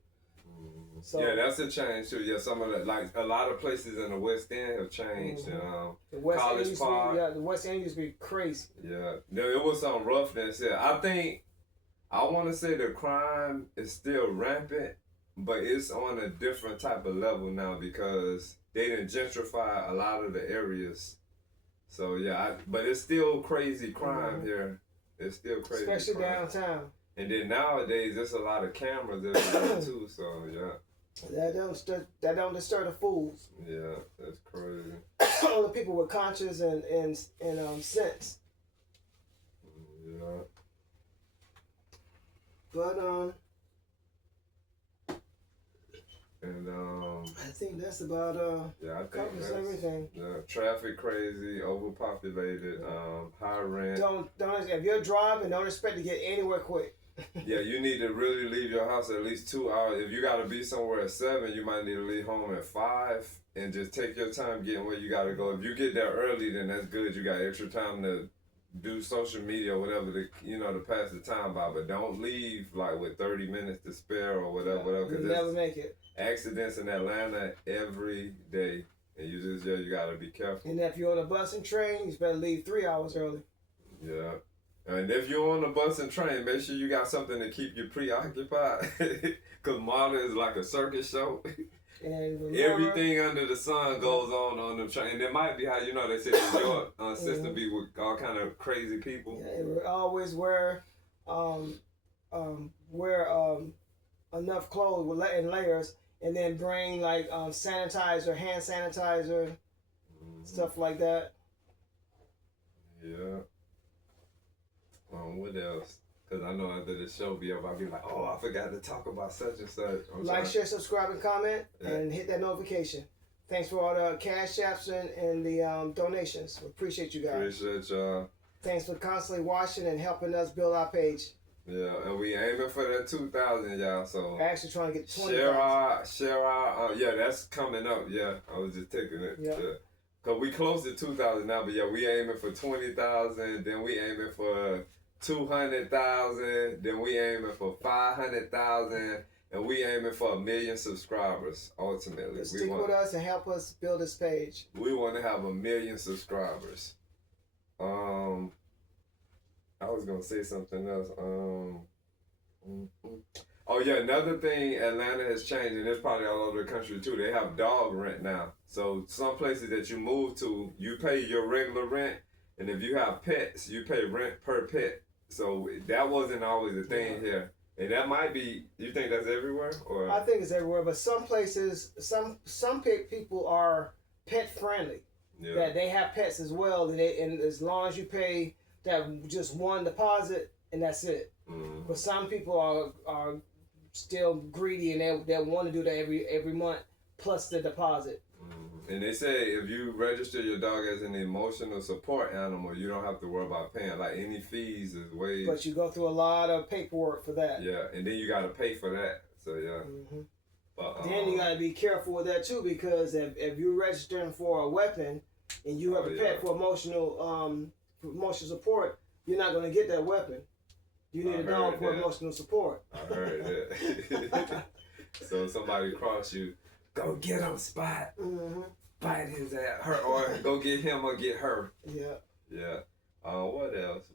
So, yeah, that's a change too. Yeah, some of the, like a lot of places in the West End have changed. The West College End Park. the West End used to be crazy. Yeah, there was some roughness. Yeah, I want to say the crime is still rampant, but it's on a different type of level now because they didn't gentrify a lot of the areas. So yeah, but it's still crazy crime here. It's still crazy, especially crime. Downtown. And then nowadays, there's a lot of cameras everywhere too. So yeah. That don't disturb the fools. Yeah, that's crazy. Only people with conscience and sense. Yeah. But and I think that's about yeah, I think covers that's everything. Yeah, traffic crazy, overpopulated, high rent. Don't if you're driving, don't expect to get anywhere quick. Yeah, you need to really leave your house at least 2 hours. If you got to be somewhere at 7, you might need to leave home at 5 and just take your time getting where you got to go. If you get there early, then that's good. You got extra time to do social media or whatever to pass the time by. But don't leave like with 30 minutes to spare or whatever. You'll never make it. Accidents in Atlanta every day, and you got to be careful. And if you're on a bus and train, you better leave 3 hours early. Yeah. And if you're on the bus and train, make sure you got something to keep you preoccupied. Because Marta is like a circus show. And remember, everything under the sun goes on the train. And it might be how, they say New York system be with all kind of crazy people. Yeah, always wear enough clothes in layers. And then bring like sanitizer, hand sanitizer, stuff like that. Yeah. What else? Because I know after the show be up, I'll be like, oh, I forgot to talk about such and such. Like, share, subscribe, and comment, and hit that notification. Thanks for all the cash apps and the donations. We appreciate you guys. Appreciate y'all. Thanks for constantly watching and helping us build our page. Yeah, and we aiming for that 2,000, y'all. So we're actually trying to get 20,000. Share our. Yeah, that's coming up. Yeah, I was just taking it. Yeah. Cause we close to 2,000 now, but yeah, we aiming for 20,000. Then we aiming for 200,000. Then we aiming for 500,000. And we aiming for 1 million subscribers ultimately. Just stick with us and help us build this page. We want to have 1 million subscribers. I was gonna say something else. Oh yeah, another thing Atlanta has changed, and it's probably all over the country too. They have dog rent now. So some places that you move to, you pay your regular rent, and if you have pets, you pay rent per pet. So that wasn't always a thing here. And that might be, you think that's everywhere? Or I think it's everywhere, but some places, some people are pet friendly. yeah. That they have pets as well, and as long as you pay that just one deposit, and that's it. Mm-hmm. But some people are still greedy, and they want to do that every month plus the deposit. And they say if you register your dog as an emotional support animal, you don't have to worry about paying. Like any fees is waived. But you go through a lot of paperwork for that. Yeah, and then you got to pay for that. So yeah. Mm-hmm. But, then you got to be careful with that too, because if you're registering for a weapon and you have a pet for emotional support, you're not going to get that weapon. You need a dog for emotional support. I heard that. So somebody cross you, go get him, Spot. Mm-hmm. Bite his ass, her, or go get him or get her. Yeah. Yeah. What else?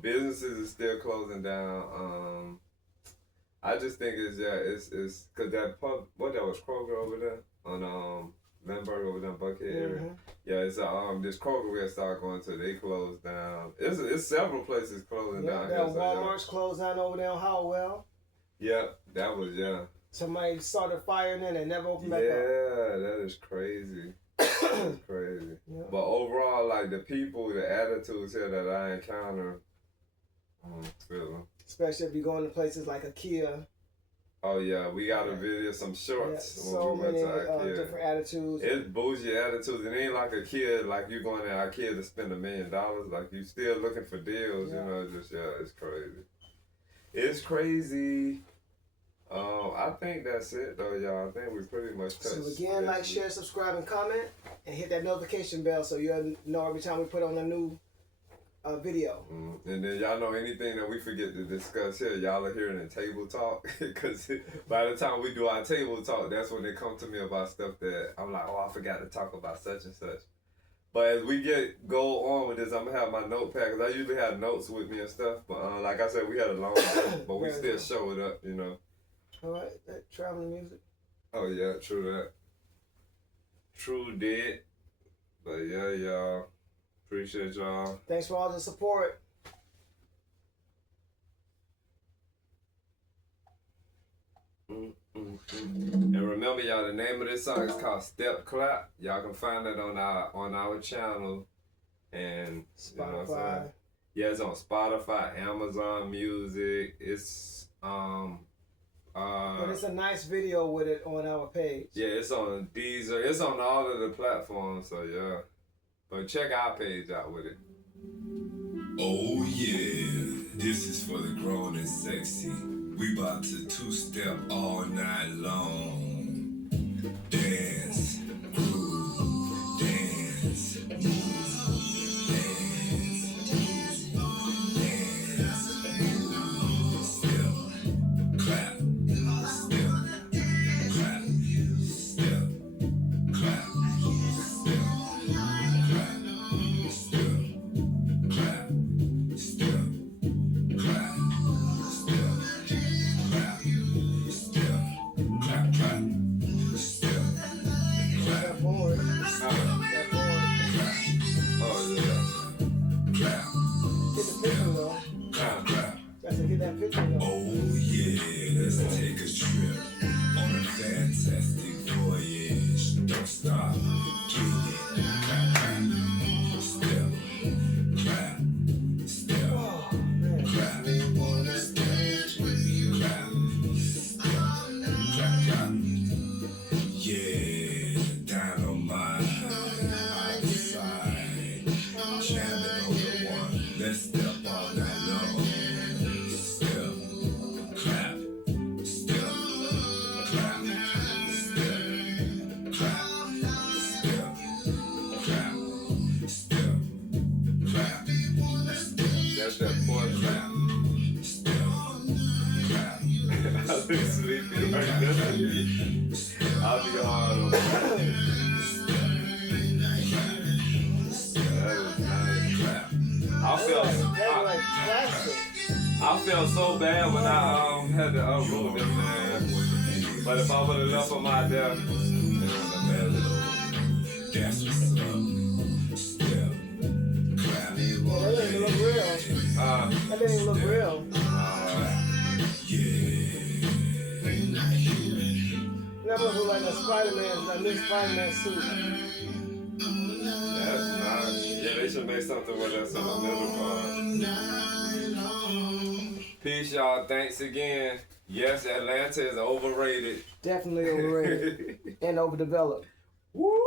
Businesses is still closing down. I just think it's cause that pub, that was Kroger over there on Lindbergh over there in Buckhead area. Yeah, it's this Kroger we had started going to. They closed down. It's several places closing down. That Walmart's closed down over there on Howell. Yeah, that was Somebody started firing and they never opened back up. Yeah, that is crazy. That's crazy. Yeah. But overall, like the people, the attitudes here that I encounter, I don't feel them. Especially if you go into places like IKEA. Oh yeah, we got a video, some shorts. Yeah, so many different attitudes. It's bougie attitudes. It ain't like IKEA, like you going to IKEA to spend $1 million. Like you still looking for deals, you know. Just it's crazy. It's crazy. I think that's it though, y'all. I think we pretty much touched. So again, like, share, subscribe, and comment, and hit that notification bell so you'll know every time we put on a new video. And then y'all know anything that we forget to discuss here, y'all are hearing in table talk. Because by the time we do our table talk, that's when they come to me about stuff that I'm like, oh, I forgot to talk about such and such. But as we go on with this, I'm gonna have my notepad, because I usually have notes with me and stuff. But like I said, we had a long day, but we still show it up, you know. All right, that traveling music. Oh yeah, true that. True that. But yeah, y'all. Appreciate y'all. Thanks for all the support. And remember, y'all, the name of this song is called Step Clap. Y'all can find it on our channel and Spotify. You know what I'm saying? Yeah, it's on Spotify, Amazon Music. It's but it's a nice video with it on our page. Yeah, it's on Deezer. It's on all of the platforms, so yeah. But check our page out with it. Oh yeah, this is for the grown and sexy. We about to two-step all night long. Dance, groove, dance, move, dance, move, dance, move, step, clap, step, clap, step, clap, step, clap, step, clap, step, clap, step, clap, step, clap, clap. sleepy right now. I'll be hard. That was nice. I felt so bad when I had to unroll this, man. But if I would have left him out there, That's what's up. Step, clap. Well, that didn't even look real. That didn't even look real. That must look like a Spider-Man, that new Spider-Man suit. that's nice. Yeah, they should make something with us in the middle part. Peace, y'all. Thanks again. Yes, Atlanta is overrated. Definitely overrated and overdeveloped. Woo!